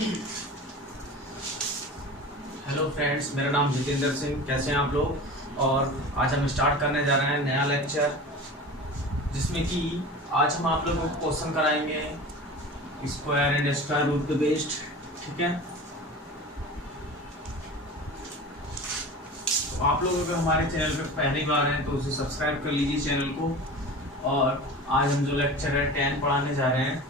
Hello friends, मेरा नाम जितेंद्र सिंह। कैसे हैं आप लोग। और आज हम स्टार्ट करने जा रहे हैं नया लेक्चर, जिसमें कि आज हम आप लोगों को क्वेश्चन कराएंगे स्क्वायर एंड स्क्वायर रूट के बेस्ड। ठीक है, तो आप लोग अगर हमारे चैनल पे पहली बार हैं तो उसे सब्सक्राइब कर लीजिए चैनल को। और आज हम जो लेक्चर है 10 पढ़ाने जा रहे हैं,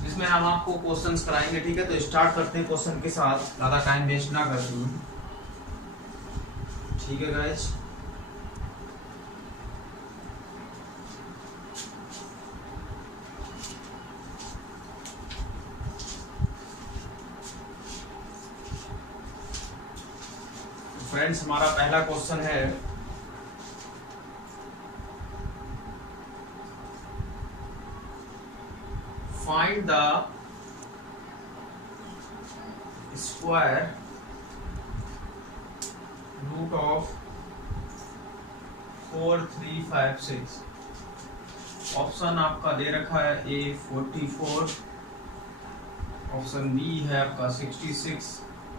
जिसमें हम आपको क्वेश्चंस कराएंगे। ठीक है, तो स्टार्ट करते हैं क्वेश्चन के साथ, ज़्यादा टाइम वेस्ट ना करते हुए। ठीक है गाइस, फ्रेंड्स हमारा पहला क्वेश्चन है find the square root of 4 3 5 6। Option आपका दे रखा है ए 44, ऑप्शन बी है आपका 66,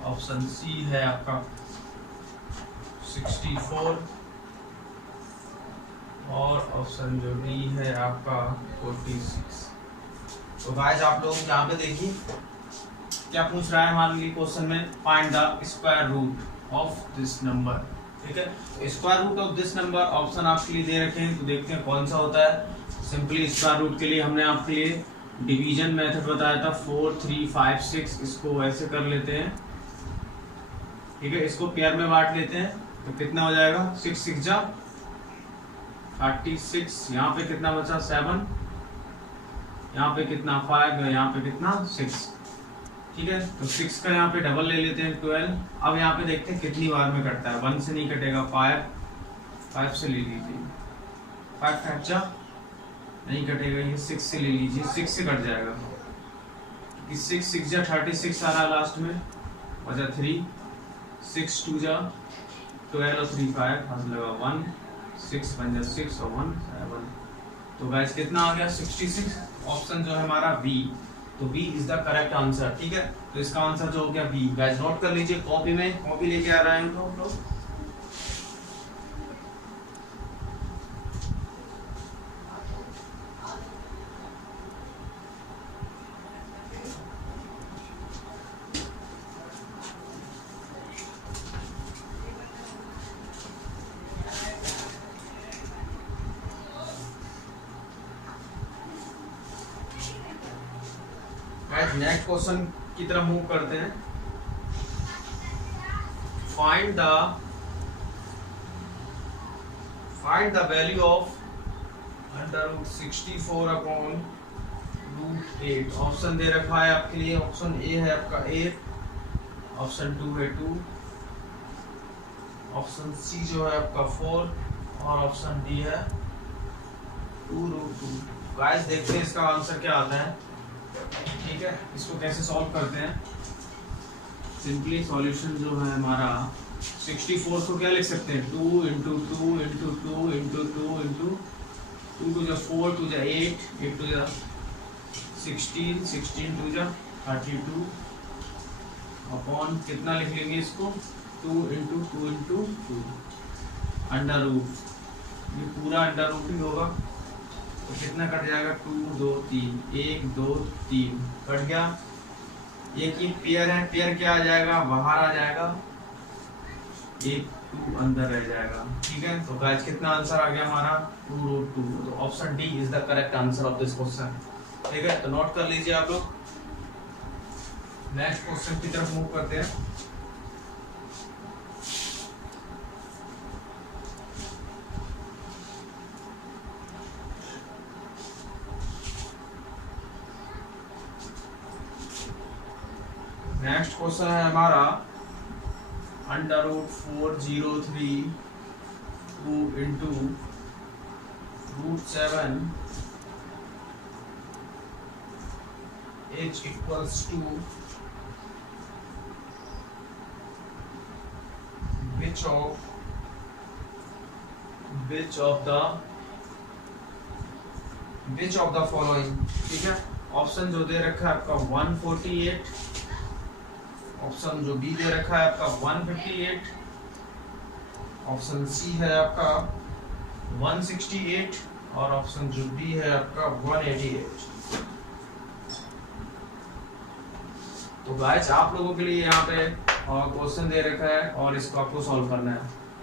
ऑप्शन सी है आपका 64 और ऑप्शन जो डी है आपका 46। तो गाइस आप लोग यहाँ पे देखिए क्या पूछ रहा है हमारे लिए क्वेश्चन में, find the square root of this number. ठीक है, तो square root of this number option आपके लिए दे रखे हैं, तो देखते हैं कौन सा होता है। सिंपली स्क्वायर रूट के लिए हमने आपके लिए डिवीजन मेथड बताया था 4 3 5 6। इसको ऐसे कर लेते हैं। ठीक है, इसको पेयर में बांट लेते हैं तो कितना हो जाएगा 6 6 जा 36। यहाँ पे कितना बचा 7, यहाँ पे कितना 5, यहाँ पे कितना 6। ठीक है, तो 6 का यहाँ पे डबल ले लेते हैं 12। अब यहाँ पे देखते हैं कितनी बार में कटता है। 1 से नहीं कटेगा, 5 से ले लीजिए। 5 कट जा नहीं कटेगा, ये 6 से ले लीजिए, 6 से कट जाएगा। 6 6 जा 36 आ रहा है लास्ट में, बचा 3। 6 2 जा 12 और 3 5, हाथ लगा 1, 6 बन जा 6 और 1 7। तो गाइस कितना आ गया 66। ऑप्शन जो है हमारा बी, तो B is the correct answer. ठीक है, तो इसका आंसर जो हो गया बी। गाइस नोट कर लीजिए कॉपी में, कॉपी लेके आ रहे हैं हम लोग। नेक्स्ट क्वेश्चन की तरफ मूव करते हैं। Find the value of √64 upon √8। Option दे रखा है आपके लिए। ऑप्शन ए है आपका 8, ऑप्शन 2 है 2, ऑप्शन सी जो है आपका 4 और ऑप्शन डी है 2√2। गाइस देखते हैं इसका आंसर क्या आता है। ठीक है, इसको कैसे सॉल्व करते हैं। सिंपली सॉल्यूशन जो है हमारा 64 को क्या लिख सकते हैं 2 into 2 into 2 into 2 into 2 to जा 4 टू जा 8 8 टू जा 16 16 टू जा 32 अपॉन कितना लिख लेंगे इसको 2 इंटू 2 इंटू 2 अंडर रूट। ये पूरा अंडर रूट ही होगा, तो कितना कट जाएगा 2 2 3 1 2 3 कट गया। एक ही पेयर है, पेयर क्या आ जाएगा बाहर आ जाएगा, 1 2 अंदर रह जाएगा। ठीक है, तो गाइस कितना आंसर आ गया हमारा 2√2। तो option D is the correct answer of this question. ठीक है, तो नोट कर लीजिए आप लोग। नेक्स्ट क्वेश्चन की तरफ मूव करते हैं। नेक्स्ट क्वेश्चन है हमारा √403 2 into √7 h equals to which of the following. ठीक है, ऑप्शन जो दे रखा है आपका 148, ऑप्शन जो बी दे रखा है आपका 158, ऑप्शन सी है आपका 168 और ऑप्शन जो डी है आपका 188। तो गाइस आप लोगों के लिए यहाँ पे क्वेश्चन दे रखा है और इसको आपको सॉल्व करना है।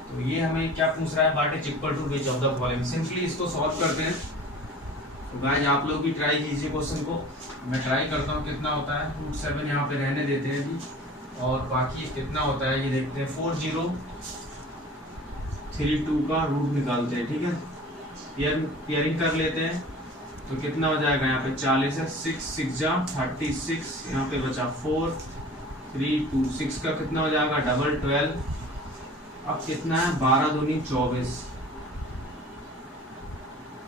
तो ये हमें क्या पूछ रहा है, what is equal to which of the following. Simply इसको सॉल्व करते हैं। तो गाइस आप लोग भी ट्राई कीजिए क्वेश्चन को, मैं ट्राई करता हूँ कितना होता है। रूट 7 यहाँ पे रहने देते हैं अभी, और बाकी कितना होता है ये देखते हैं। 4032 का रूट निकालते हैं, ठीक है। पेयरिंग कर लेते हैं तो कितना हो जाएगा, यहाँ पे 40 है, 6 6 जा 36, यहाँ पे बचा 4 3 2 6 का कितना हो जाएगा डबल 12। अब कितना है 12 दूनी 24,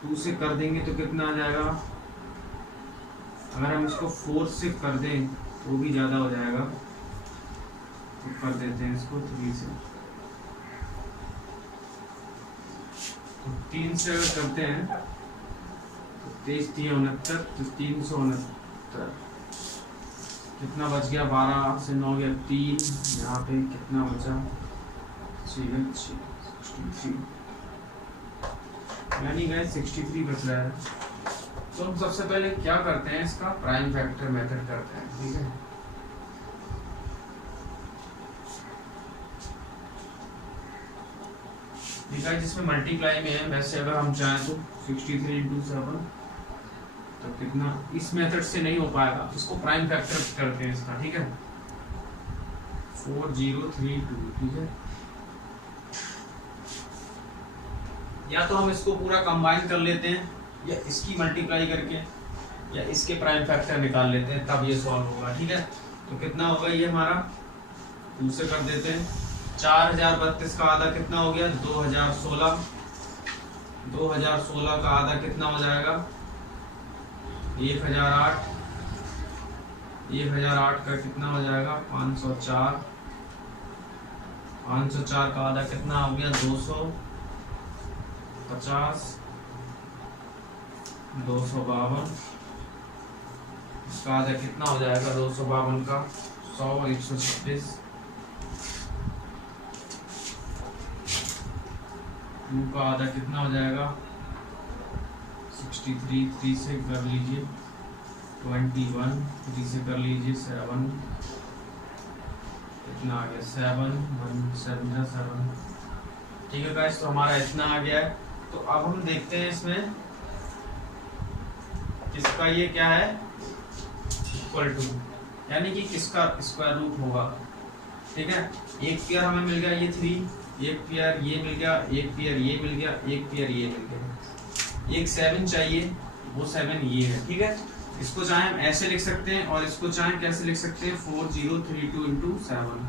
2 से कर देंगे तो कितना आ जाएगा। अगर हम इसको 4 से कर दें तो भी ज़्यादा हो जाएगा, तो कर देते हैं इसको 3 से। तो 3 से अगर करते हैं तो 23 3 69, तो 369 कितना बच गया, 12 से 9 गया 3, यहाँ पे कितना बचा 63, यानी गए 63 बच रहा है। तो हम सबसे पहले क्या करते हैं, इसका प्राइम फैक्टर मेथड करते हैं, ठीक है। ठीक है, जिसमें मल्टीप्लाई में है। वैसे अगर हम चाहें तो 63 इंटू 7 तो कितना, इस मेथड से नहीं हो पाएगा, इसको प्राइम फैक्टर करते हैं इसका, ठीक है। 4032, ठीक है। या तो हम इसको पूरा कंबाइन कर लेते हैं, या इसकी मल्टीप्लाई करके, या इसके प्राइम फैक्टर निकाल लेते हैं, तब ये सॉल्व होगा, ठीक है। तो कितना होगा ये हमारा, 2 से कर देते हैं। 4032 का आधा कितना हो गया, 2016। 2016 का आधा कितना हो जाएगा, 1008। 1008 का कितना हो जाएगा, 504। 504 का आधा कितना हो गया, 250। 252 इसका आधा कितना हो जाएगा, 252 का 100, 126। का आधा कितना हो जाएगा, 63। 3 से कर लीजिए 21, 3 से कर लीजिए 7, कितना आ गया 7 1 7 7, ठीक है गाइस। तो हमारा इतना आ गया है। तो अब हम देखते हैं इसमें किसका ये क्या है, इक्वल टू, यानी कि किसका स्क्वायर रूट होगा, ठीक है। एक पेयर हमें मिल गया ये 3, एक पेयर ये मिल गया, एक पेयर ये मिल गया, एक पेयर ये मिल गया। एक 7 चाहिए, वो 7 ये है, ठीक है। इसको चाहे हम ऐसे लिख सकते हैं और इसको चाहे कैसे लिख सकते हैं, 4032 इंटू 7।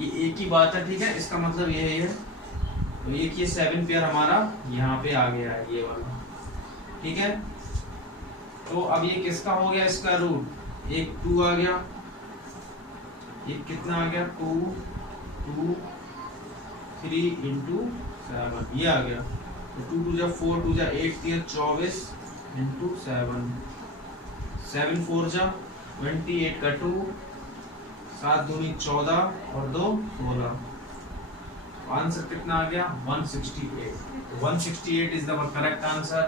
ये एक ही बात है, ठीक है। इसका मतलब ये है, तो एक ये 7 पेयर हमारा यहाँ पे आ गया है, ये वाला, ठीक है। तो अब ये किसका हो गया इसका रूट, एक 2 आ गया, एक कितना आ गया 2 2 3 इंटू 7, ये आ गया। तो 2 2 जा 4, 2 जा 8 3 24 इंटू 7, 7 4 जा 28 का 2, 7 दूनी 14 और 2 16। आंसर कितना आ गया 168। 168 इज द करेक्ट आंसर।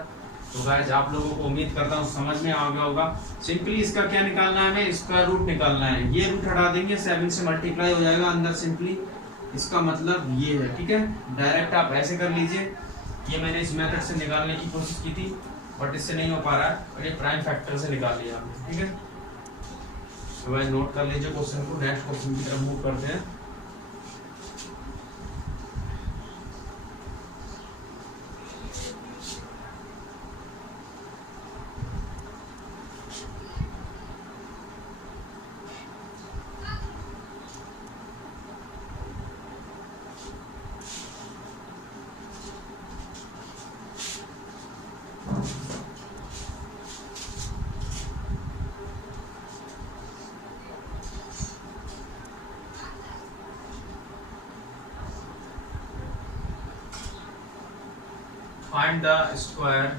तो गाइस आप लोगों को उम्मीद करता हूँ समझ में आ गया होगा। सिंपली इसका क्या निकालना है, हमें इसका रूट निकालना है। ये रूट हटा देंगे, 7 से मल्टीप्लाई हो जाएगा अंदर सिंपली, इसका मतलब ये है, ठीक है। डायरेक्ट आप ऐसे कर लीजिए। ये मैंने इस मेथड से निकालने की कोशिश की थी बट इससे नहीं हो पा रहा है, और ये प्राइम फैक्टर से निकाल लिया हमने, ठीक है। तो गाइस नोट कर लीजिए क्वेश्चन को। नेक्स्ट क्वेश्चन की तरफ मूव करते हैं। Find the square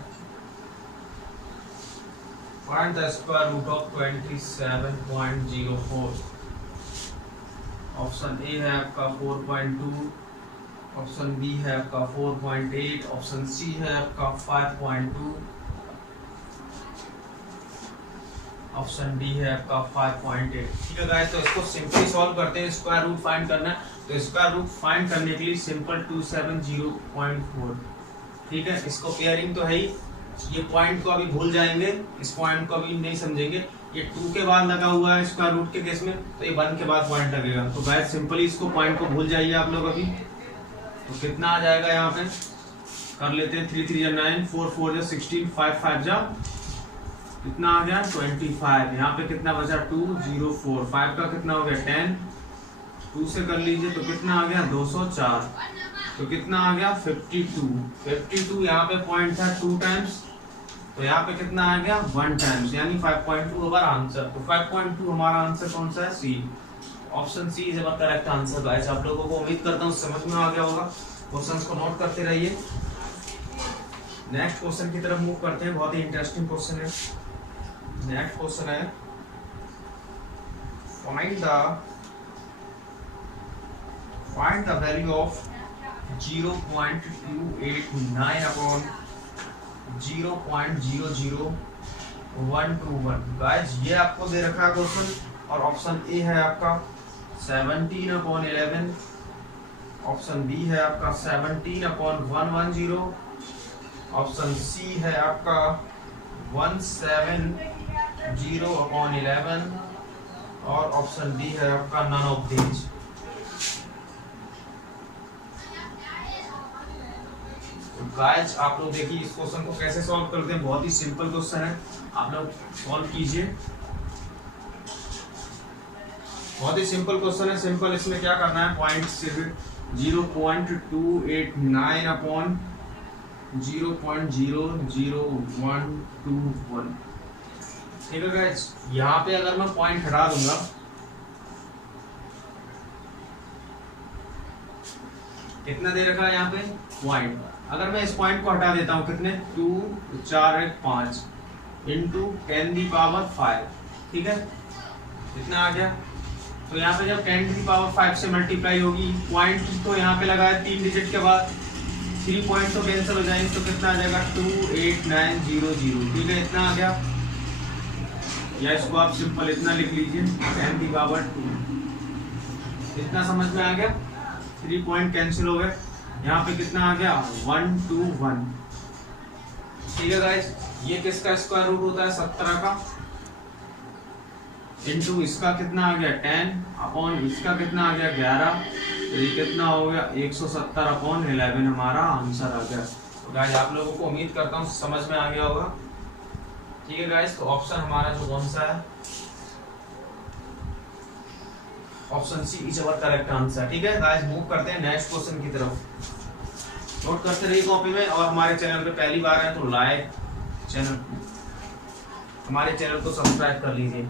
Find the square root of 27.04. Option A है आपका 4.2, ऑप्शन बी है आपका 4.8, ऑप्शन सी है आपका 5.2, ऑप्शन डी है आपका 5.8। ठीक है गाइस, तो इसको सिंपली सॉल्व करते हैं। स्क्वायर रूट फाइंड करना है, तो स्क्वायर रूट फाइंड करने के लिए सिंपल 270.4। ठीक है, इसको पेयरिंग तो है ही, ये पॉइंट को अभी भूल जाएंगे, इस पॉइंट को अभी नहीं समझेंगे। ये 2 के बाद लगा हुआ है स्क्वायर रूट के केस में, तो ये 1 के बाद पॉइंट लगेगा। तो गाइस सिंपली इसको पॉइंट को भूल जाइए आप लोग अभी। तो कितना आ जाएगा यहाँ पे, कर लेते हैं। 3 3 9, 4 4 16, 5 5 कितना आ गया 25। यहाँ पे कितना बचा 2 0 4, 5 का कितना हो गया 10, 2 से कर लीजिए तो कितना आ गया 204, तो कितना आ गया 52। यहाँ पे पॉइंट था 2 टाइम्स, तो यहाँ पे कितना आ गया 1 टाइम्स, यानी 5.2 हमारा आंसर। तो 5.2 हमारा आंसर कौन सा है, C. Option C is our correct answer. Guys आप लोगों को उम्मीद करता हूँ समझ में आ गया होगा। क्वेश्चंस को नोट करते रहिए। नेक्स्ट क्वेश्चन की तरफ मूव करते हैं, बहुत ही इंटरेस्टिंग क्वेश्चन है। नेक्स्ट क्वेश्चन है find the value of 0.289 upon 0.00121। Guys ये आपको दे रखा है क्वेश्चन, और ऑप्शन ए है आपका 17/11, ऑप्शन बी है आपका 17/110, ऑप्शन सी है आपका 170/11, और ऑप्शन डी है आपका नन ऑफ दीज। गाइस आप लोग देखिए इस क्वेश्चन को कैसे सॉल्व करते हैं, बहुत ही सिंपल क्वेश्चन है, आप लोग सॉल्व कीजिए। बहुत ही सिंपल क्वेश्चन है, सिंपल। इसमें क्या करना है, पॉइंट सिर्फ 0.289 अपॉन 0.00121। ठीक है गाइस, यहाँ पे अगर मैं पॉइंट हटा दूंगा, कितना दे रखा है यहाँ पे पॉइंट, अगर मैं इस पॉइंट को हटा देता हूँ, कितने 2 4 1 5 इंटू 10⁵। ठीक है, कितना आ गया। तो यहाँ पे जब 10⁵ से मल्टीप्लाई होगी, पॉइंट तो यहाँ पे लगा है 3 डिजिट के बाद, 3 पॉइंट तो कैंसिल हो जाएंगे, तो कितना आ जाएगा 28900। ठीक है, इतना आ गया। या इसको आप सिंपल इतना लिख लीजिए 10⁵2। इतना समझ में आ गया, 3 पॉइंट कैंसिल हो गए। यहाँ पे कितना आ गया 121। ठीक है गाइस, ये किसका स्क्वायर रूट होता है 17 का, इनटू इसका कितना आ गया 10 अपॉन इसका कितना आ गया 11, तो ये कितना हो गया 170/11 हमारा आंसर आ गया। तो गाइस आप लोगों को उम्मीद करता हूँ समझ में आ गया होगा। ठीक है गाइस, तो ऑप्शन हमारा जो कौन सा है, option C is our correct answer. ठीक है गाइस, मूव करते हैं नेक्स्ट क्वेश्चन की तरफ। नोट करते रहिए कॉपी में, और हमारे चैनल पे पहली बार है तो लाइक चैनल, हमारे चैनल को सब्सक्राइब कर लीजिए।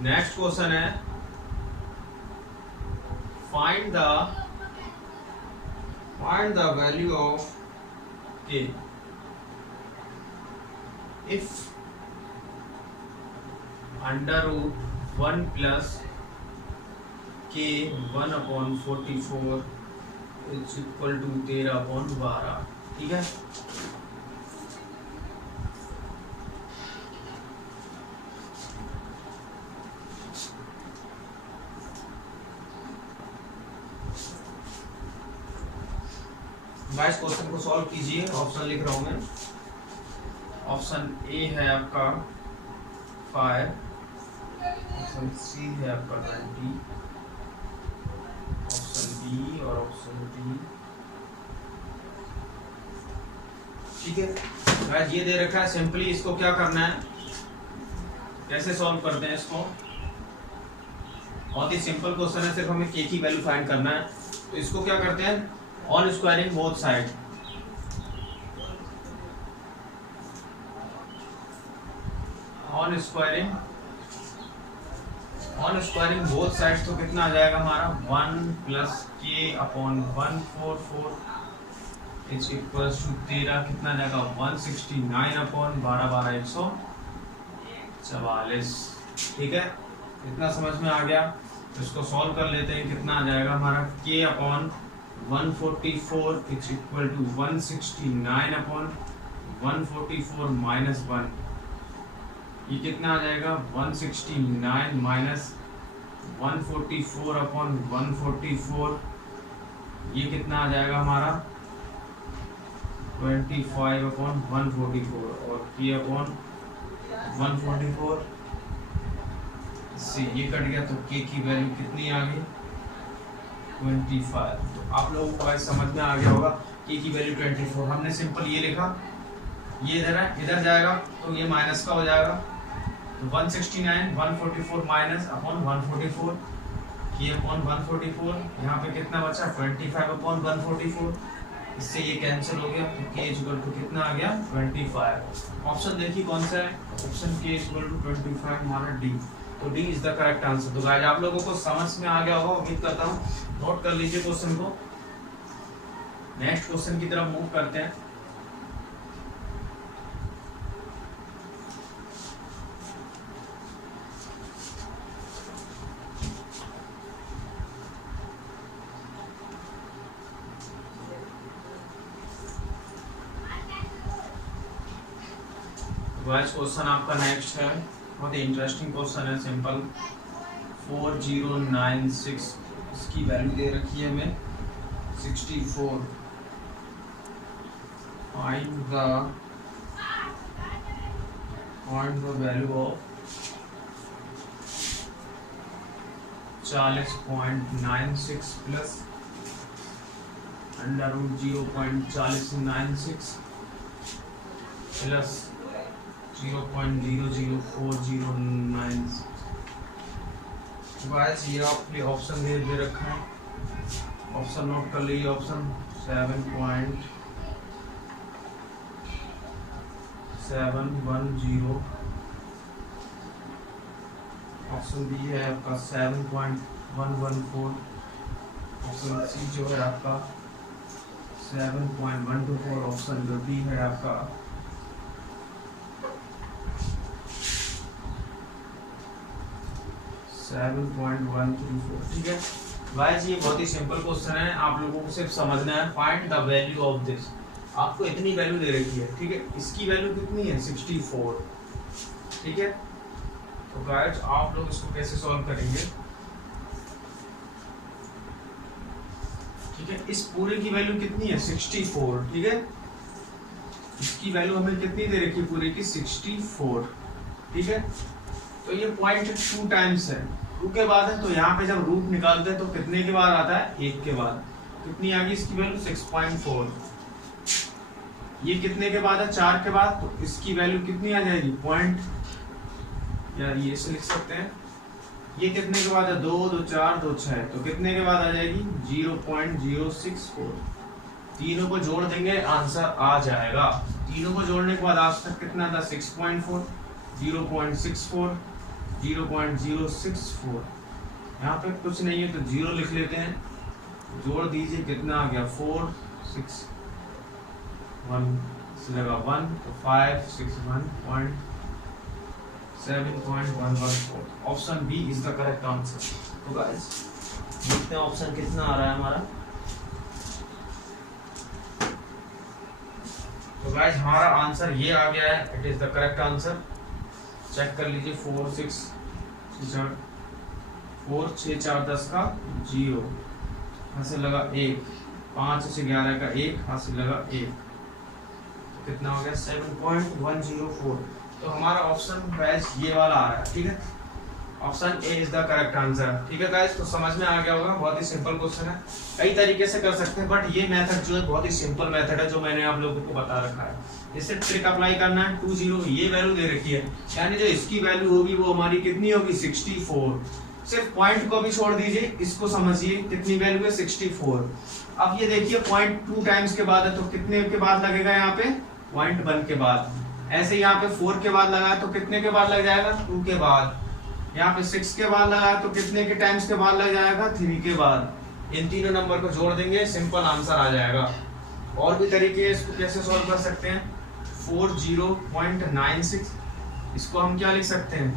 नेक्स्ट क्वेश्चन है find the value of k if √1 plus k 1/44 is equal to 13/12। ठीक है, गाइस क्वेश्चन को सॉल्व कीजिए। ऑप्शन लिख रहा हूं मैं। ऑप्शन ए है आपका 5, ऑप्शन सी है आपका 90, ऑप्शन बी और ऑप्शन डी। ठीक है गाइस, ये दे रखा है, सिंपली इसको क्या करना है, कैसे सॉल्व करते हैं इसको, बहुत ही सिंपल क्वेश्चन है, सिर्फ हमें के की वैल्यू फाइंड करना है। तो इसको क्या करते हैं, on squaring both side, on squaring both sides तो कितना आ जाएगा हमारा 1 प्लस के अपॉन 144 इज इक्वल्स टू 13 कितना आ जाएगा 169 अपॉन 12 144। ठीक है, इतना समझ में आ गया। इसको सॉल्व कर लेते हैं, कितना आ जाएगा हमारा k upon 144 is equal to 169 upon 144 minus 1। ये कितना आ जाएगा 169 माइनस 144 अपॉन 144, ये कितना आ जाएगा हमारा 25 अपॉन 144 और k अपॉन 144 से ये कट गया तो k की वैल्यू कितनी आ गई 25। तो आप लोगों को आज समझ में आ गया होगा k की वैल्यू 24। हमने सिंपल ये लिखा, ये इधर है, इधर जाएगा तो ये माइनस का हो जाएगा, तो 169 144 माइनस अपॉन 144 k अपॉन 144, यहाँ पे कितना बचा 25 अपॉन 144, इससे ये कैंसिल हो गया तो k इक्वल टू कितना आ गया 25। ऑप्शन देखिए कौन सा है, ऑप्शन k इक्वल टू 25 हमारा डी। तो D is the correct answer. तो गाइस आप लोगों को समझ में आ गया होगा, उम्मीद करता हूँ। नोट कर लीजिए क्वेश्चन को। नेक्स्ट क्वेश्चन की तरफ मूव करते हैं। गाइस क्वेश्चन आपका नेक्स्ट है, बहुत ही इंटरेस्टिंग क्वेश्चन है, सिंपल 4096, इसकी वैल्यू दे रखी है हमें 64। Find the value of 40.96 plus under root 0.4096 plus 0.004096। Guys ये आपके ऑप्शन दे रखा है, ऑप्शन नोट कर लीजिए। ऑप्शन 7.710, ऑप्शन बी है आपका 7.114, ऑप्शन सी जो है आपका 7.124, ऑप्शन जो डी है आपका 7.134। ठीक है गाइस, ये बहुत ही सिंपल क्वेश्चन है, आप लोगों को सिर्फ समझना है। Find the value of this, आपको इतनी वैल्यू दे रखी है, ठीक है, इसकी वैल्यू कितनी है 64। ठीक है, तो गाइस आप लोग इसको कैसे सॉल्व करेंगे, ठीक है, इस पूरे की वैल्यू कितनी है 64। ठीक है, इसकी वैल्यू हमें कितनी दे रखी है पूरे की 64। ठीक है, तो ये 0.2 टाइम्स है, 2 के बाद है, तो यहाँ पे जब रूट निकालते हैं तो कितने के बाद आता है 1 के बाद। कितनी आ गई इसकी वैल्यू 6.4। ये कितने के बाद है 4 के बाद, तो इसकी वैल्यू कितनी आ जाएगी पॉइंट, या ये से लिख सकते हैं, ये कितने के बाद है 2 2 4 2 6, तो कितने के बाद आ जाएगी 0.064। तीनों को जोड़ देंगे आंसर आ जाएगा। तीनों को जोड़ने के बाद आज तक कितना था 6.4 0.64 0.064, यहाँ पे कुछ नहीं है तो 0 लिख लेते हैं, जोड़ दीजिए कितना आ गया 4 6 1 से लगा 1 तो 5 6 1.7.114। Option B is the correct answer. तो गाइस देखते हैं ऑप्शन कितना आ रहा है हमारा। तो गाइस हमारा आंसर ये आ गया है, it is the correct answer. Check कर लीजिए 4 6 4 10 का 0, यहाँ से लगा 1, 5 से 11 का 1, यहाँ से लगा 1, तो कितना हो गया 7.104। तो हमारा ऑप्शन गाइस ये वाला आ रहा है। ठीक है, option A is the correct answer. ठीक है गाइस, तो समझ में आ गया होगा, बहुत ही सिंपल क्वेश्चन है, कई तरीके से कर सकते हैं, बट ये मेथड जो है बहुत ही सिंपल मेथड है जो मैंने आप लोगों को बता रखा है। इसे ट्रिक अप्लाई करना है, 20 ये वैल्यू दे रखी है, यानी जो इसकी वैल्यू होगी वो हमारी कितनी होगी 64। सिर्फ पॉइंट को भी छोड़ दीजिए, इसको समझिए कितनी वैल्यू है 64। अब ये देखिए 0.2 टाइम्स के बाद है, तो कितने के बाद लगेगा यहाँ पे 0.1 के बाद, ऐसे यहाँ पे 4 के बाद लगाया तो कितने के बाद लग जाएगा, 2 के बाद। यहाँ पे 6 के बाद लगाया तो कितने के टाइम्स के बाद लग जाएगा, 3 के बाद। इन तीनों नंबर को जोड़ देंगे, सिंपल आंसर आ जाएगा। और भी तरीके इसको कैसे सॉल्व कर सकते हैं, 40.96, इसको हम क्या लिख सकते हैं,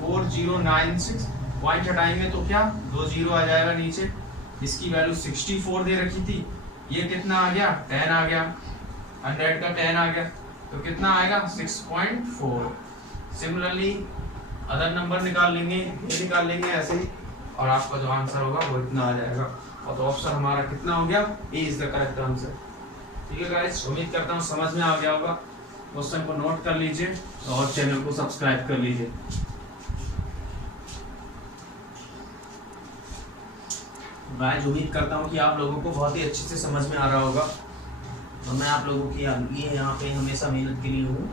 4096, पॉइंट हटाएंगे तो क्या 2 जीरो आ जाएगा नीचे। इसकी वैल्यू 64 दे रखी थी, ये कितना आ गया, 10 आ गया, 100 का 10 आ गया तो कितना आएगा 6.4। सिमिलरली अदर नंबर निकाल लेंगे, ये निकाल लेंगे ऐसे ही, और आपका जो आंसर होगा वो इतना आ जाएगा। और तो ऑप्शन हमारा कितना हो गया, ए इज द करेक्ट आंसर। ठीक है गाइस, उम्मीद करता हूँ समझ में आ गया होगा। क्वेश्चन को नोट कर लीजिए और चैनल को सब्सक्राइब कर लीजिए। गाइस उम्मीद करता हूँ कि आप लोगों को बहुत ही अच्छे से समझ में आ रहा होगा, और मैं आप लोगों की ये यहाँ पे हमेशा मेहनत के लिए हूँ।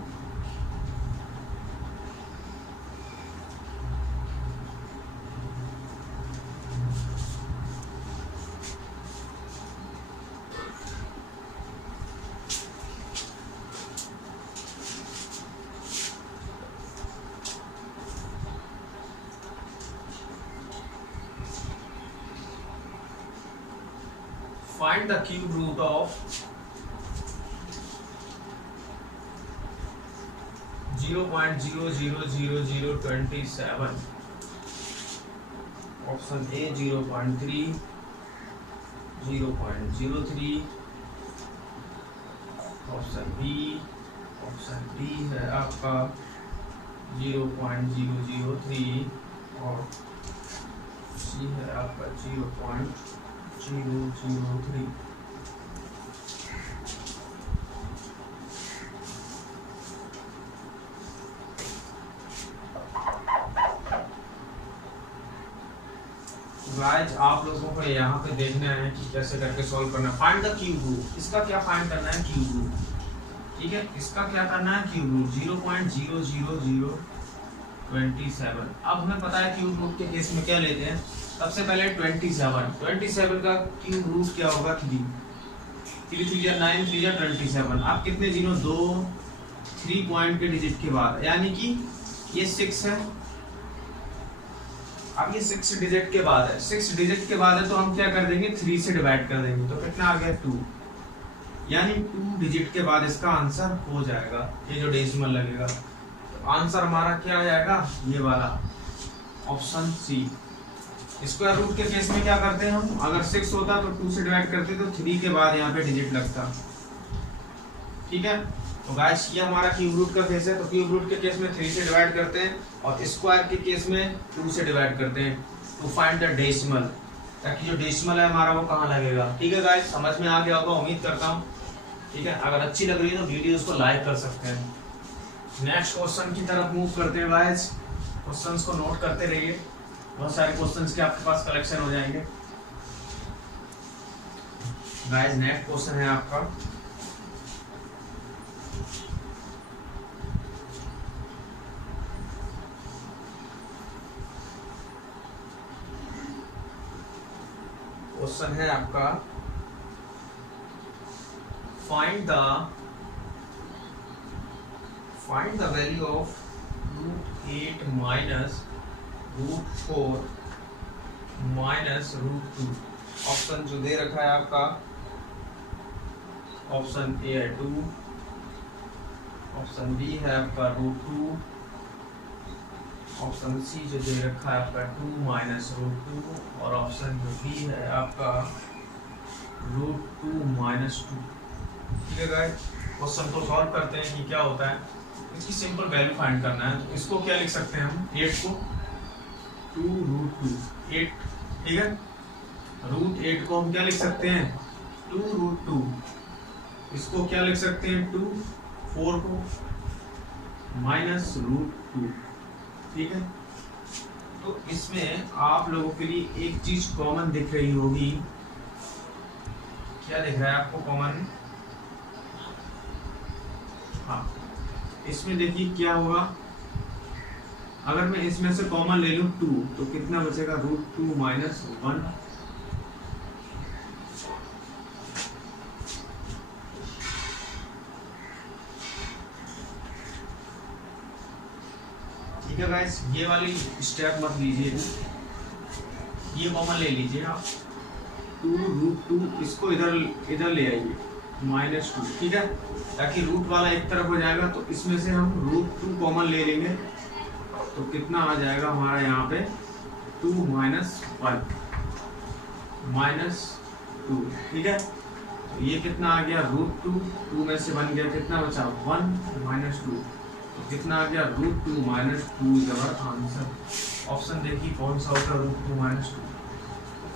Find the cube root of 0.00027. Option A 0.3, 0.03, option B, option D है आपका 0.003 और सी है आपका 0.003। गाइस आप लोगों को यहाँ पे देखना है कि कैसे करके सॉल्व करना है। फाइंड द क्यूब रूट, इसका क्या फाइंड करना है, क्यूब रूट। ठीक है, इसका क्या करना है, क्यूब रूट 0.00027। अब हमें पता है क्यूब रूट के केस में क्या लेते हैं, सबसे पहले 27 का क्यूब रूट क्या होगा, 3 3 3 9 3 27। आप कितने जीरो, 2 3 पॉइंट के डिजिट के बाद, यानी कि ये 6 है। अब ये 6 डिजिट के बाद है, 6 डिजिट के बाद है तो हम क्या कर देंगे, 3 से डिवाइड कर देंगे तो कितना आ गया 2, यानी 2 डिजिट के बाद इसका आंसर हो जाएगा, ये जो डेसिमल लगेगा। तो आंसर हमारा क्या आ जाएगा, ये वाला ऑप्शन सी। स्क्वायर रूट के केस में क्या करते हैं हम, अगर 6 होता तो 2 से डिवाइड करते तो 3 के बाद यहाँ पे डिजिट लगता। ठीक है, तो गाइस ये हमारा क्यूब रूट का केस है। तो क्यूब रूट के केस में 3 से डिवाइड करते हैं और स्क्वायर के केस में 2 से डिवाइड करते हैं टू फाइंड द डेसिमल, ताकि जो डेसिमल है हमारा वो कहाँ लगेगा। ठीक है गाइस, समझ में आ गया होगा उम्मीद करता हूँ। ठीक है, अगर अच्छी लग रही है तो वीडियोस को लाइक कर सकते हैं। नेक्स्ट क्वेश्चन की तरफ मूव करते हैं गाइस। क्वेश्चंस को नोट करते रहिए, बहुत सारे क्वेश्चंस के आपके पास कलेक्शन हो जाएंगे। गाइस नेक्स्ट क्वेश्चन है आपका find the value of √8 minus √4 minus √2। Option जो दे रखा है आपका, ऑप्शन ए है 2, ऑप्शन बी है आपका √2, ऑप्शन सी जो दे रखा है आपका 2 माइनस √2 और ऑप्शन जो बी है आपका √2 माइनस 2। ठीक है गाइस, क्वेश्चन को सॉल्व करते हैं कि क्या होता है। इसकी सिंपल वैल्यू फाइंड करना है, तो इसको क्या लिख सकते हैं हम, 8 को 2 √2 8। ठीक है, √8 को हम क्या लिख सकते हैं, 2 √2। इसको क्या लिख सकते हैं, 2 4 को माइनस √2। ठीक है, तो इसमें आप लोगों के लिए एक चीज कॉमन दिख रही होगी। क्या दिख रहा है आपको कॉमन, हाँ इसमें देखिए क्या होगा, अगर मैं इसमें से कॉमन ले लूं 2 तो कितना बचेगा, √2 माइनस 1। ठीक है गाइस, ये वाली स्टेप मत लीजिए, ये कॉमन ले लीजिए आप, 2√2 इसको इधर ले आइए -2, ठीक है, ताकि रूट वाला एक तरफ हो जाएगा। तो इसमें से हम √2 कॉमन ले लेंगे, तो कितना आ जाएगा हमारा यहाँ पे 2 - 1 -2, ठीक है। तो ये कितना आ गया √2, 2 में से बन गया कितना बचा 1 - 2, तो कितना आ गया √2 - 2 इज आवर आंसर। ऑप्शन देखिए कौन सा होगा √2 - 2,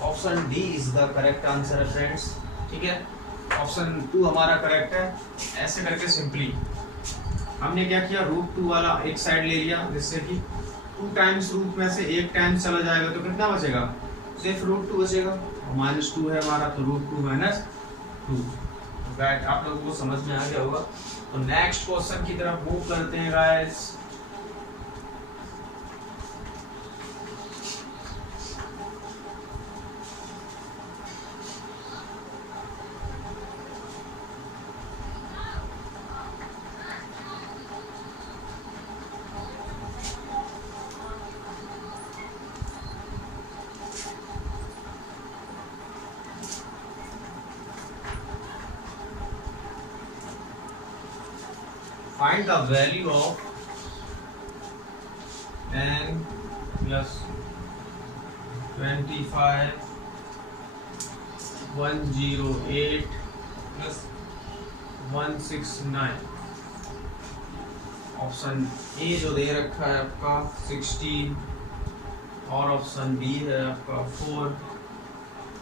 option D is the correct answer है फ्रेंड्स, ठीक है। ऑप्शन 2 हमारा करेक्ट है। ऐसे करके सिंपली हमने क्या किया, √2 वाला एक साइड ले लिया, जिससे कि 2 टाइम्स रूट में से 1 टाइम्स चला जाएगा, तो कितना बचेगा, सिर्फ √2 बचेगा, और -2 है हमारा, तो √2 - 2। गाइस आप लोगों को समझ में आ गया होगा। तो नेक्स्ट क्वेश्चन की तरफ मूव करते हैं guys. Find the value of n plus 25 108 plus 169। Option A जो दे रखा है आपका 16, और ऑप्शन बी है आपका 4,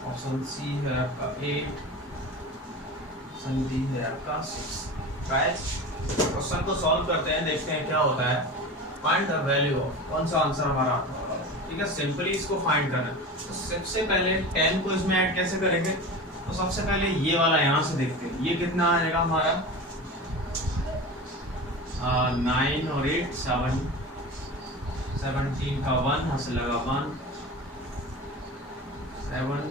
ऑप्शन सी है आपका 8, ऑप्शन डी है आपका 6। गाइस क्वेश्चन को सॉल्व करते हैं, देखते हैं क्या होता है। फाइंड द वैल्यू ऑफ, कौन सा आंसर हमारा, ठीक है, सिंपली इसको फाइंड करना है। तो सबसे पहले 10 को इसमें ऐड कैसे करेंगे, तो सबसे पहले ये वाला यहाँ से देखते हैं, ये कितना आएगा हमारा 9 और 8 7, 17 का 1 यहाँ से लगा 1 7,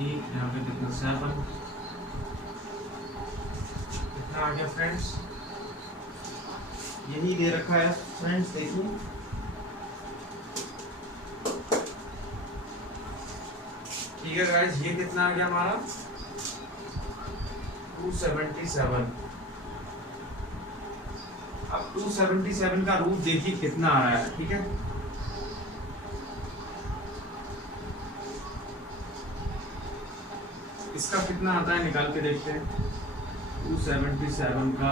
यहाँ पे कितना 7 आ गया फ्रेंड्स, यही दे रखा है फ्रेंड्स, देखिए ठीक है गाइस, ये कितना आ गया हमारा 277। अब 277 का रूट देखिए कितना आ रहा है, ठीक है, इसका कितना आता है निकाल के देखते हैं। 277 का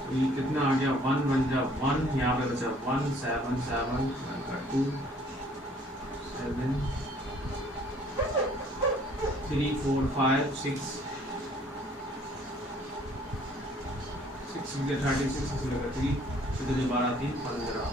तो ये कितना आ गया 1 बन जा 1, यहाँ पे बचा 1 7 7 2 7 3 4 5 6 6 36 लगा 3 12 3 15।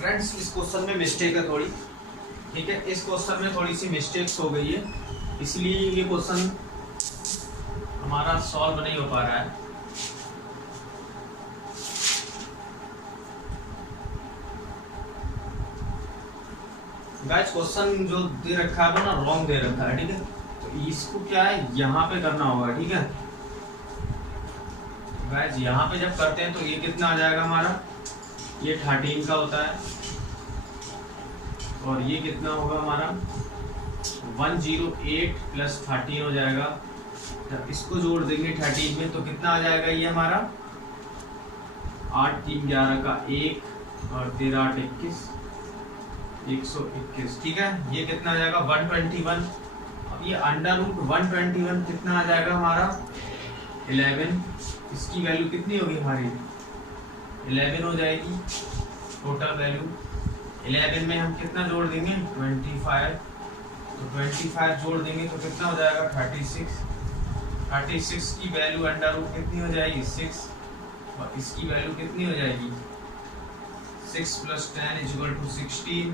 फ्रेंड्स इस क्वेश्चन में मिस्टेक है थोड़ी, ठीक है, इस क्वेश्चन में थोड़ी सी मिस्टेक्स हो गई है, इसलिए ये क्वेश्चन हमारा सॉल्व नहीं हो पा रहा है। गाइस क्वेश्चन जो दे रखा है ना रॉन्ग दे रखा है, ठीक है, तो इसको क्या है यहाँ पे करना होगा, ठीक है गाइस। यहाँ पे जब करते हैं तो ये कितना आ जाएगा हमारा, ये 13 का होता है, और ये कितना होगा हमारा 108 प्लस 13 हो जाएगा। जब इसको जोड़ देंगे 13 में तो कितना आ जाएगा, ये हमारा 8 3 11 का 1 और 13 8 21 121, ठीक है, ये कितना आ जाएगा 121। अब ये √121 कितना आ जाएगा हमारा 11, इसकी वैल्यू कितनी होगी हमारी 11 हो जाएगी टोटल वैल्यू। 11 में हम कितना जोड़ देंगे 25, तो 25 जोड़ देंगे तो कितना हो जाएगा 36। 36 की वैल्यू अंडर रूट कितनी हो जाएगी 6, और इसकी वैल्यू कितनी हो जाएगी 6 + 10 = 16,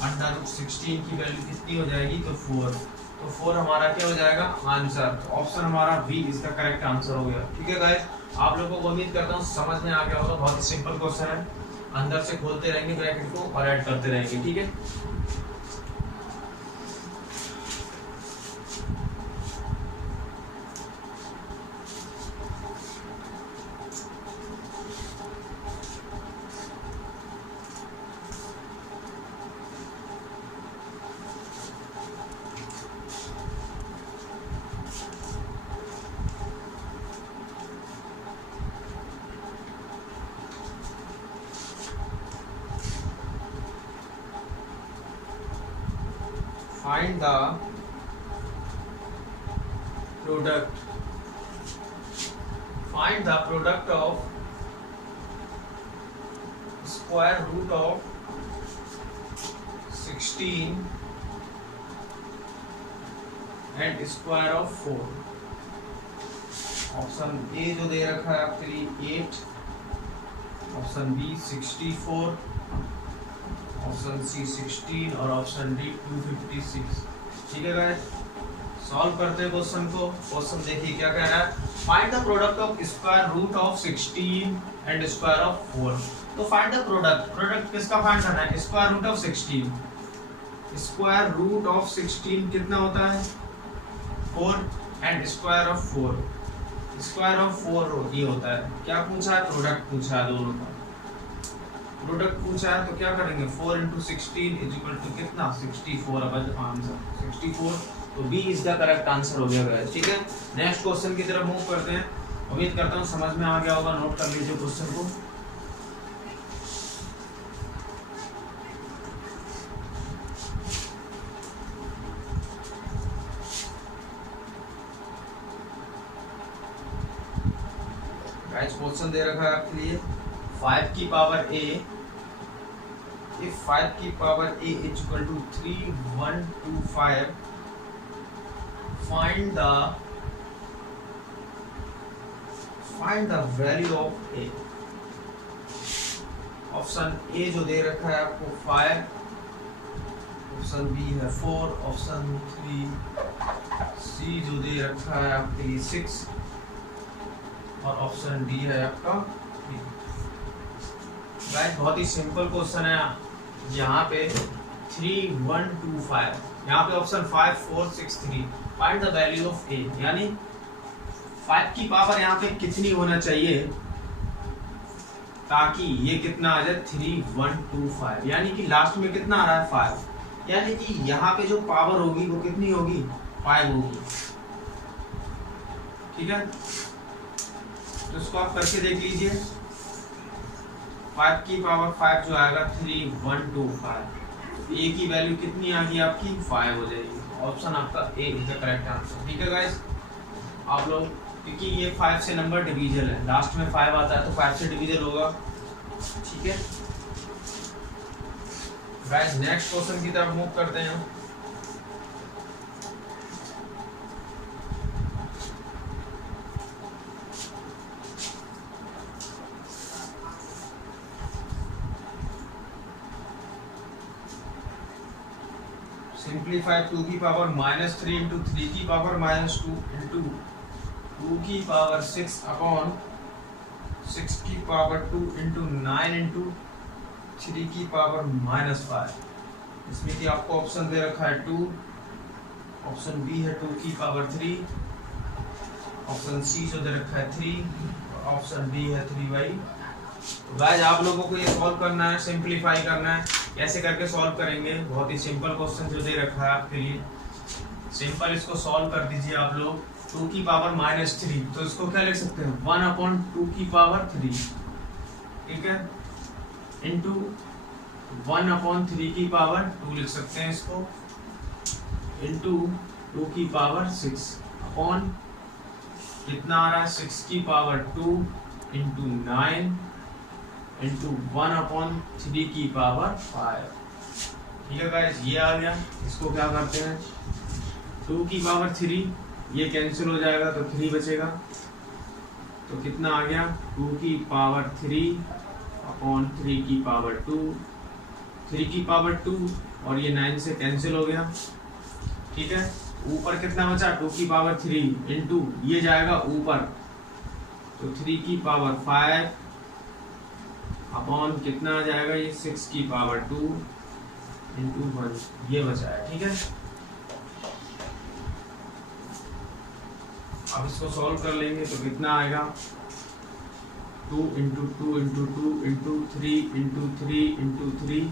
√16 की वैल्यू कितनी हो जाएगी, तो 4। तो 4 हमारा क्या हो जाएगा, आंसर। तो ऑप्शन हमारा बी इसका करेक्ट आंसर हो गया। ठीक है गाइस, आप लोगों को उम्मीद करता हूँ समझ में आ गया होगा। बहुत ही सिंपल क्वेश्चन है, अंदर से खोलते रहेंगे ब्रैकेट को और ऐड करते रहेंगे। ठीक है, find the product of square root of 16 and square of 4। Option A जो दे रखा है आपके लिए 8, ऑप्शन बी 64, ऑप्शन सी 16 और ऑप्शन डी 256। ठीक है गाइस, सॉल्व करते हैं क्वेश्चन को। क्वेश्चन देखिए क्या कह रहा है, find the product of square root of 16 and square of 4। तो फाइंड द प्रोडक्ट किसका फाइंड करना है, square root of 16। Square root of 16 कितना होता है, 4, and square of 4, square of 4 ये होता है। क्या पूछा है, प्रोडक्ट पूछा है, दोनों का प्रोडक्ट पूछा है। तो क्या करेंगे, 4 × 16 = कितना, 64। अब आंसर 64, तो बी इसका करेक्ट आंसर हो गया गाइस। ठीक है, नेक्स्ट क्वेश्चन की तरफ मूव करते हैं। उम्मीद करता हूँ समझ में आ गया होगा, नोट कर लीजिए क्वेश्चन को। गाइस क्वेश्चन दे रखा है आपके लिए 5 की पावर a, if 5 की power a = 3125, find the value of a। Option A जो दे रखा है आपको 5, ऑप्शन बी है 4, ऑप्शन सी जो दे रखा है आपके लिए 6 और ऑप्शन डी है आपका 3। गाइस बहुत ही सिंपल क्वेश्चन है, यहाँ पे 3125, यहाँ पे option 5 4 6 3। Find the value of A, यानी 5 की पावर यहाँ पे कितनी होना चाहिए ताकि ये कितना आ जाए, 3125, यानी कि लास्ट में कितना आ रहा है, 5, यानी कि यहाँ पे जो पावर होगी वो कितनी होगी, 5 होगी। ठीक है, तो इसको आप करके देख लीजिए। 5 की पावर 5 जो आएगा 3125, ए की वैल्यू कितनी आ गई आपकी, 5 हो जाएगी। ऑप्शन आपका ए इज द करेक्ट आंसर। ठीक है गाइस, आप लोग, क्योंकि ये 5 से नंबर डिवीजन है, लास्ट में 5 आता है तो 5 से डिवीजन होगा। ठीक है गाइस, नेक्स्ट क्वेश्चन की तरफ मूव करते हैं। सिंप्लीफाई 2 की पावर -3 × 3 की पावर -2 × 2 की पावर 6 अपॉन 6 की पावर 2 × 9 × 3 की पावर -5। इसमें कि आपको ऑप्शन दे रखा है 2, ऑप्शन बी है 2 की पावर 3, ऑप्शन सी जो दे रखा है 3, और ऑप्शन डी है 3/। तो गाइस आप लोगों को ये सॉल्व करना है, सिंप्लीफाई करना है। कैसे करके सॉल्व करेंगे, बहुत ही सिंपल क्वेश्चन जो दे रखा है आपके लिए, सिंपल इसको सॉल्व कर दीजिए आप लोग। 2 की पावर -3, तो इसको क्या लिख सकते हैं, 1/2 की पावर 3। ठीक है, इंटू 1/3 की पावर 2 लिख सकते हैं इसको, इंटू 2 की पावर 6 अपॉन कितना आ रहा है, 6 की पावर 2 × 9 × 1/3 की पावर 5। ठीक है गाइस, ये आ गया। इसको क्या करते हैं, 2 की पावर 3, ये कैंसिल हो जाएगा तो 3 बचेगा, तो कितना आ गया, 2 की पावर 3 अपॉन 3 की पावर 2, 3 की पावर 2 और ये 9 से कैंसिल हो गया, ठीक है। ऊपर कितना बचा 2 की पावर 3 इंटू ये जाएगा ऊपर, तो 3 की पावर 5 अपॉन कितना आ जाएगा ये 6 की पावर 2 इंटू 1, ये बचा है, ठीक है। अब इसको सॉल्व कर लेंगे तो कितना आएगा 2 into 2 into 2 into 3 into 3 into 3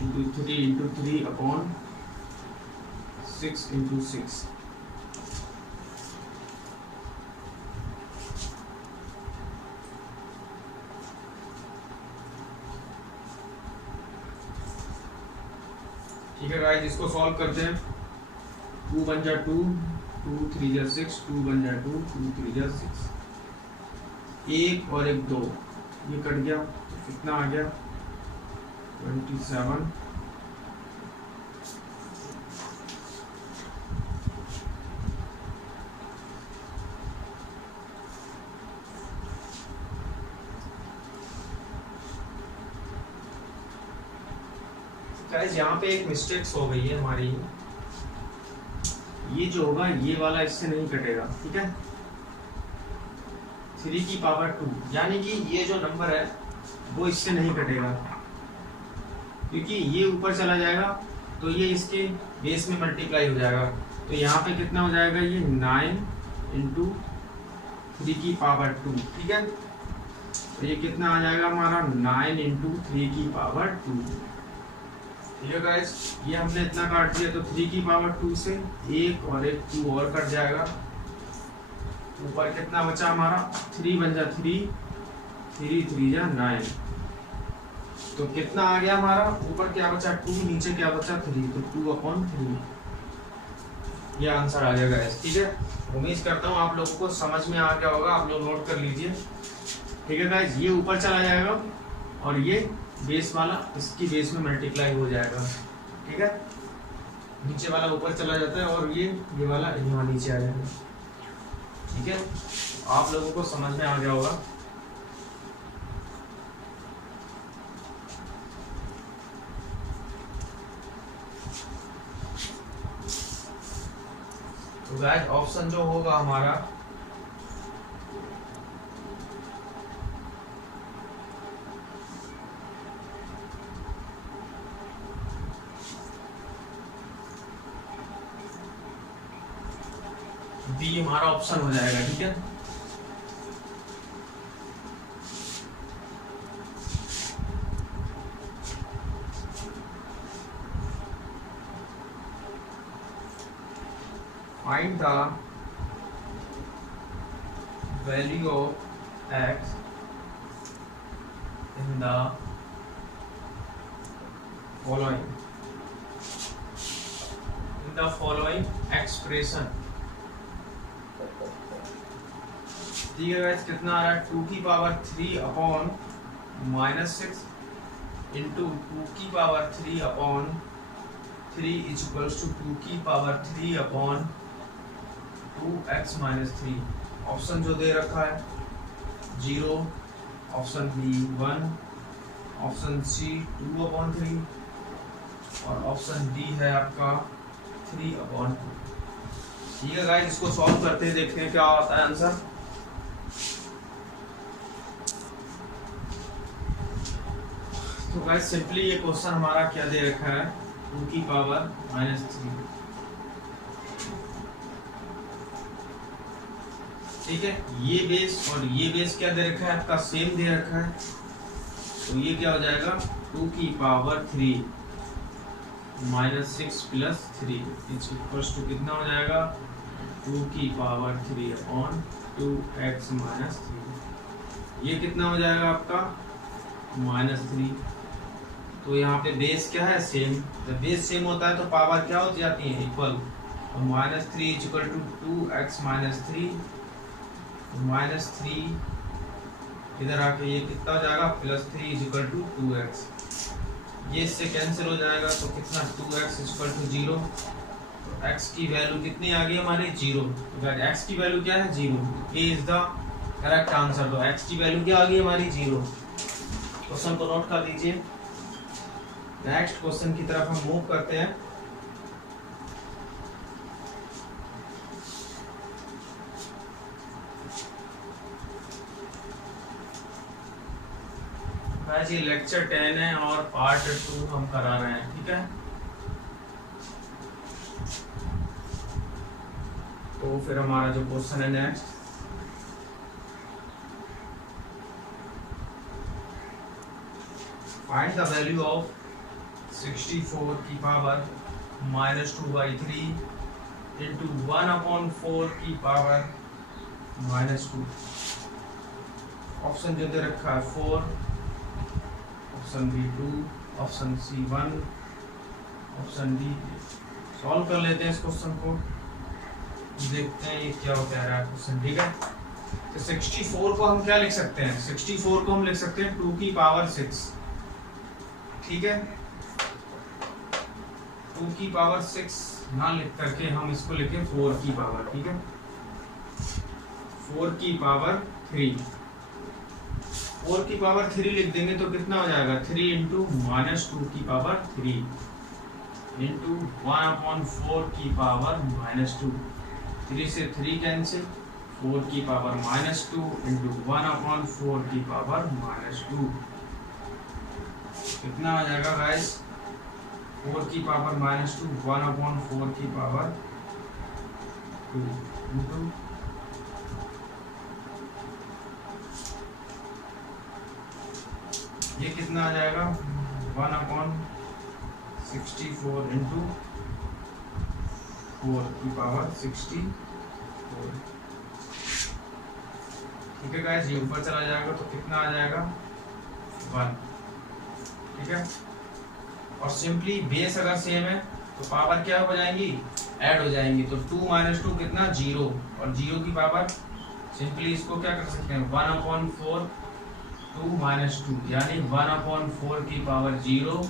into 3 into 3 upon 6 into 6। ठीक है गाइस, इसको सॉल्व करते हैं। 2 बन जा 2, 2 3 जा 6, 2 बन जा 2, 2 3 जा 6, 1 और 1 2, ये कट गया तो कितना आ गया 27। गाइस यहाँ पे एक मिस्टेक्स हो गई है हमारी, ये जो होगा ये वाला इससे नहीं कटेगा, ठीक है। 3 की पावर 2 यानी कि ये जो नंबर है वो इससे नहीं कटेगा, क्योंकि ये ऊपर चला जाएगा तो ये इसके बेस में मल्टीप्लाई हो जाएगा। तो यहाँ पे कितना हो जाएगा ये 9 इंटू 3 की पावर 2, ठीक है। तो ये कितना आ जाएगा हमारा 9 इंटू 3 की पावर 2, ठीक है गाइस। ये हमने इतना काट दिया तो 3 की पावर 2 से 1 और 1 2 और कट जाएगा। ऊपर कितना बचा हमारा 3 बन जा 3, 3 3 जा 9, तो कितना आ गया हमारा ऊपर क्या बचा 2, नीचे क्या बचा 3, तो 2/3, ये आंसर आ गया गाइस, ठीक है। उम्मीद करता हूँ आप लोगों को समझ में आ गया होगा, आप लोग नोट कर लीजिए, ठीक है गाइस। ये ऊपर चला जाएगा और ये बेस वाला इसकी बेस में मल्टीप्लाई हो जाएगा, ठीक है। नीचे वाला ऊपर चला जाता है और ये वाला यहाँ नीचे आ जाएगा, ठीक है। आप लोगों को समझ में आ गया होगा। तो गाइस ऑप्शन जो होगा हमारा बी हमारा ऑप्शन हो जाएगा, ठीक है। Find the value of x in the following expression। ठीक है गाइस, कितना आ रहा है 2 की पावर 3 अपॉन -6 इंटू 2 की power 3 upon 3 is equals to 2 की पावर 3 अपॉन 2x - 3। ऑप्शन जो दे रखा है 0, ऑप्शन बी 1, ऑप्शन सी 2/3 और ऑप्शन डी है आपका 3/2। ठीक है गाइस, इसको सॉल्व करते हैं, देखते हैं क्या आता है आंसर। तो गाइस सिंपली ये क्वेश्चन हमारा क्या दे रखा है 2 की पावर -3, ठीक है। ये बेस और ये बेस क्या दे रखा है आपका सेम दे रखा है, तो ये क्या हो जाएगा 2 की पावर 3 -6 + 3 इज इक्वल्स टू कितना हो जाएगा 2 की पावर 3 अपॉन 2x - 3। ये कितना हो जाएगा आपका -3। तो यहाँ पे बेस क्या है सेम, जब बेस सेम होता है तो पावर क्या हो जाती है इक्वल। तो -3 = 2x - 3 -3 इधर आके ये कितना हो जाएगा +3 = 2x। ये इससे कैंसिल हो जाएगा तो कितना 2x = 0। तो x की वैल्यू कितनी आ गई हमारी 0। तो x की वैल्यू क्या है 0। ए इज द करेक्ट आंसर। तो x की वैल्यू क्या आ गई हमारी 0। क्वेश्चन को नोट कर लीजिए। नेक्स्ट क्वेश्चन की तरफ हम मूव करते हैं। जी लेक्चर 10 है और पार्ट 2 हम करा रहे हैं, ठीक है। तो फिर हमारा जो क्वेश्चन है next, find the value of 64 की पावर -2/3 इंटू 1/4 की पावर -2। ऑप्शन जो दे रखा है 4, option B 2, option C 1, option D. Solve कर लेते हैं इस क्वेश्चन को, देखते हैं ये क्या होता है क्वेश्चन, ठीक है। तो 64 को हम क्या लिख सकते हैं, 64 को हम लिख सकते हैं 2 की पावर 6, ठीक है। 2 की पावर 6 ना लिख करके हम इसको लिखें 4 की पावर, ठीक है। 4 की पावर 3, 4 की पावर 3 लिख देंगे तो कितना हो जाएगा, 3 इंटू -2 की पावर 3 इंटू 1/4 की पावर -2। 3 से 3 कैंसिल, 4 की पावर -2 इंटू 1/4 की पावर -2। कितना आ जाएगा गाइस, 4 की पावर -2 1/4 की पावर 2 इंटू ये कितना आ जाएगा 1/64 इंटू 4 की पावर 64, ठीक है गाइस। ये ऊपर चला जाएगा तो कितना आ जाएगा 1, ठीक है। और सिंपली बेस अगर सेम है तो पावर क्या हो जाएंगी, ऐड हो जाएंगी। तो 2 - 2 कितना 0, और 0 की पावर सिंपली इसको क्या कर सकते हैं 1/4 2 - 2 यानी 1/4 की पावर 0।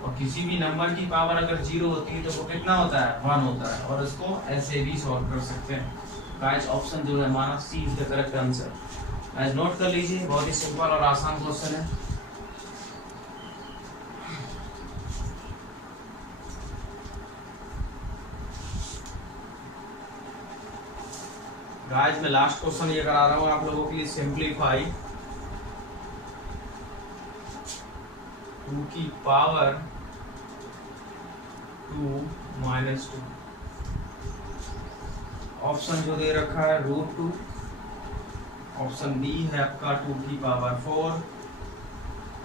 और किसी भी नंबर की पावर अगर 0 होती है तो वो कितना होता है 1 होता है, और इसको ऐसे भी सॉल्व कर सकते हैं। गाइस ऑप्शन जो है हमारा C is the correct answer. Guys note कर लीजिए, बहुत ही सिंपल और आसान क्वेश्चन है। गाइस मैं लास्ट क्वेश्चन ये करा रहा हूँ आप लोगों के लिए, सिंपलीफाई 2 की पावर 2 - 2। ऑप्शन जो दे रखा है √2, ऑप्शन बी है आपका 2 की पावर 4,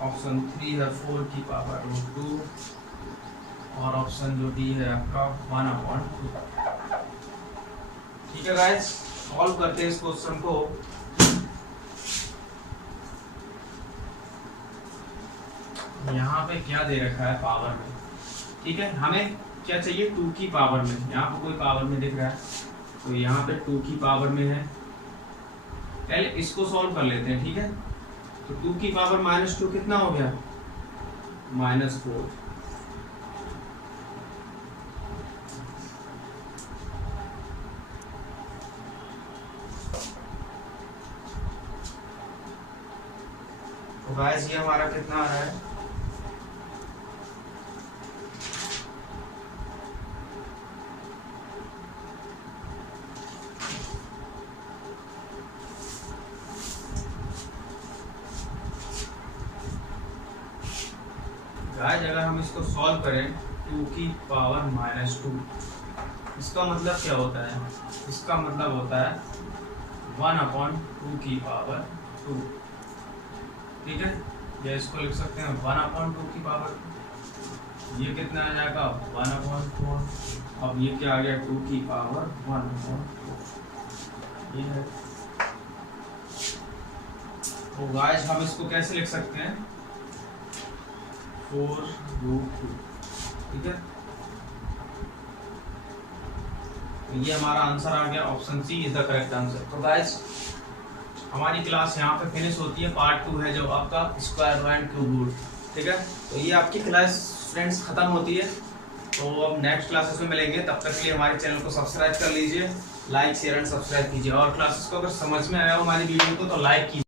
ऑप्शन 3 है 4 की पावर √2, और ऑप्शन जो डी है आपका 1/2। ठीक है गाइस, सॉल्व करते हैं इस क्वेश्चन को। यहाँ पे क्या दे रखा है पावर में, ठीक है। हमें क्या चाहिए 2 की पावर में, यहाँ पे कोई पावर में दिख रहा है तो यहाँ पे 2 की पावर में है। पहले इसको सॉल्व कर लेते हैं, ठीक है। तो 2 की पावर -2 कितना हो गया -4। तो गाइस ये हमारा कितना आ रहा है गाइस, अगर हम इसको सॉल्व करें 2 की पावर -2, इसका मतलब क्या होता है, इसका मतलब होता है 1/2 की पावर 2, ठीक है। या इसको लिख सकते हैं 1/2 की पावर 2। ये कितना आ जाएगा 1/4। अब ये क्या आ गया 2 की पावर 1/4, ये है। तो गाइस हम इसको कैसे लिख सकते हैं 4√2, ठीक है। ये हमारा आंसर आ गया, option C is the correct answer. तो गाइस हमारी क्लास यहाँ पे फिनिश होती है। पार्ट 2 है जो आपका स्क्वायर एंड क्यूब रूट, ठीक है। तो ये आपकी क्लास फ्रेंड्स खत्म होती है। तो अब नेक्स्ट क्लासेस में मिलेंगे, तब तक के लिए हमारे चैनल को सब्सक्राइब कर लीजिए, लाइक शेयर एंड सब्सक्राइब कीजिए। और क्लासेस को अगर समझ में आया हो हमारी वीडियो को तो लाइक कीजिए।